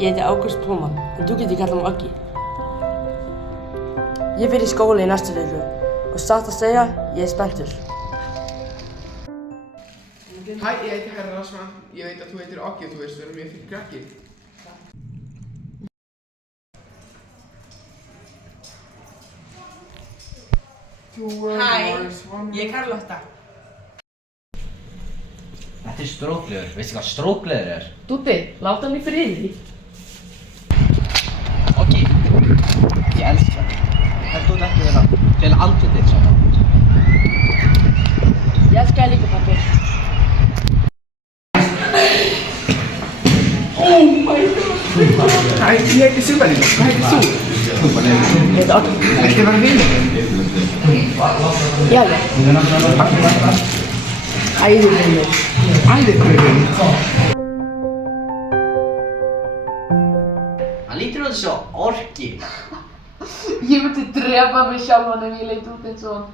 ég heiti Ágúst Púmann, en þú getur kallað mig Aggi. Ég fer í skóla í næstu viku og satt að segja, ég er spenntur. Hæ, ég heiti Herra Rasman. Ég veit að þú heitir Aggi og þú veist vera mjög fyrir krakki. Hæ, ég er Carlotta. Þetta er strókleður. Veistu hvað strókleður er? Dúddi, láta hann í friði. Okki, ég elska það. Heldur þú ekki vera til andlitið svona? Ég elska þig líka, pabbi. Oh my god! Hæ, ég heiti Silvanín. Hvað heitir þú? Ég heiti Aggi. Viltu vera vinur? Já. Æðibunnur. Æðibunnur? Hann lítur út svo orki. Ég myndi drepa mig sjálfan ef ég leit út eins og hann.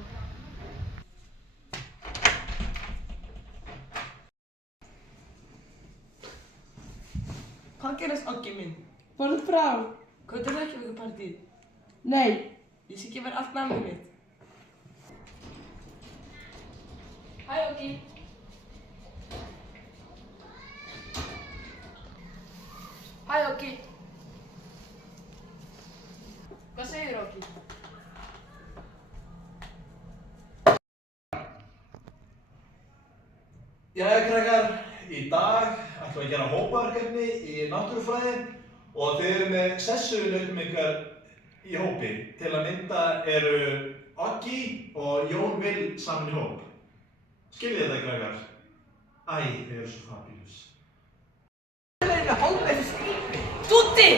Hvað gerist Aggi minn? Farðu frá. Hvað er Reykjavíkurpartíð? Nei. Ég sé ekki verið allt námið mitt. Hæ, Aggi. Hæ, Aggi. Hvað segir Aggi? Jæja krakkar, í dag ætlum við að gera hópaverkefni í náttúrufræði og þið eru með sessuðunautum ykkar í hópi. Til að mynda eru Aggi og Jón Will saman í hóp. Skiljið þetta krakkar? Æ, þið eru svo fabulous. Dúddi!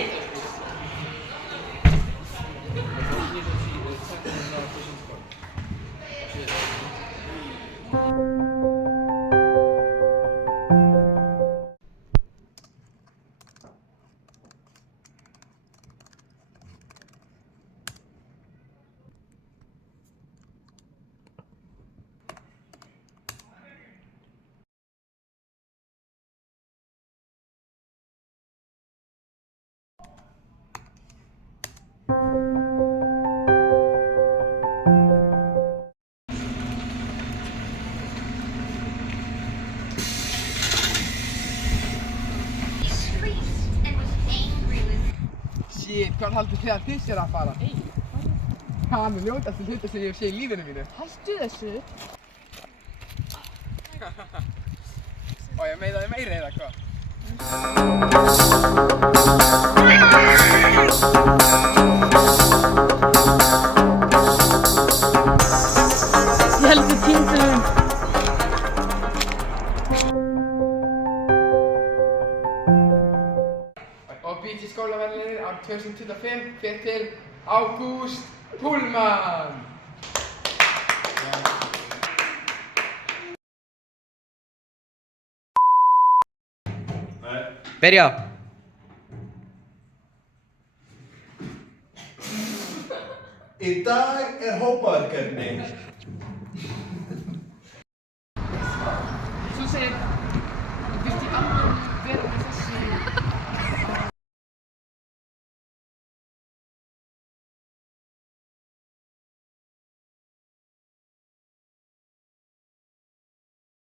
Shit, hvað haldið þið að þið sér að fara? Það er ljótasti hluti sem ég hef séð í lífinu mínu. Hættu þessu. Og ég meina þið meira eða hvað? Ég held þið týndum. Og BG skólaverðinir árið 2025 fer til Ágúst Púmann. Byrja! Í dag er hópaverkefni